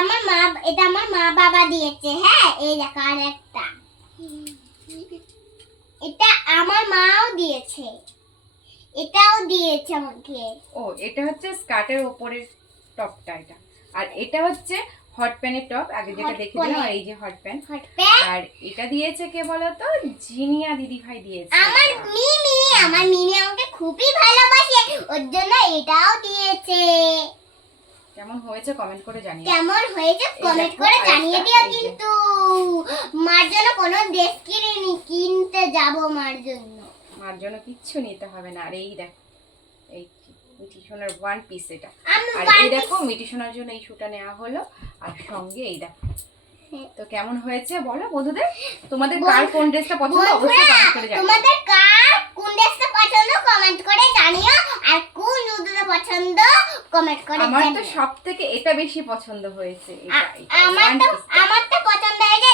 আমার মা বাবা দিয়েছে। হ্যাঁ, এই দেখো আরেকটা, এটা আমার মাও দিয়েছে, এটাও দিয়েছে আমাকে। ও, এটা হচ্ছে স্কার্টের উপরের টপটা এটা, আর এটা হচ্ছে হট প্যানের টপ, আগে যেটা দেখে দিলাম। এই যে হট প্যান, আর এটা দিয়েছে কে বলতো? জিনিয়া দিদি ভাই দিয়েছে। আমার মিমি আমাকে খুবই ভালোবাসে, ওর জন্য এটাও দিয়েছে। কেমন হয়েছে কমেন্ট করে জানিও। কেমন হয়েছে কমেন্ট করে জানিয়ে দিও। কিন্তু মার জন্য কোনো ড্রেস কিনতে যাব মার জন্য। মার জন্য কিচ্ছু নিতে হবে না। আর এই দেখো, এই মিঠি সোনার ওয়ান পিস এটা। আর এই দেখো মিঠি সোনার জন্য এই শুটা নেওয়া হলো, আর সঙ্গে এই দেখো। তো কেমন হয়েছে বলো বন্ধুদের? তোমাদের কার কোন ড্রেসটা পছন্দ অবশ্যই কমেন্ট করে জানিও। তোমাদের কার কোন ড্রেসটা পছন্দ কমেন্ট করে জানিও, আর কোন জুতোটা পছন্দ কমেন্ট করে জানিও। আমার তো সবথেকে এটা বেশি পছন্দ হয়েছে, এটা আমার তো পছন্দ হয়েছে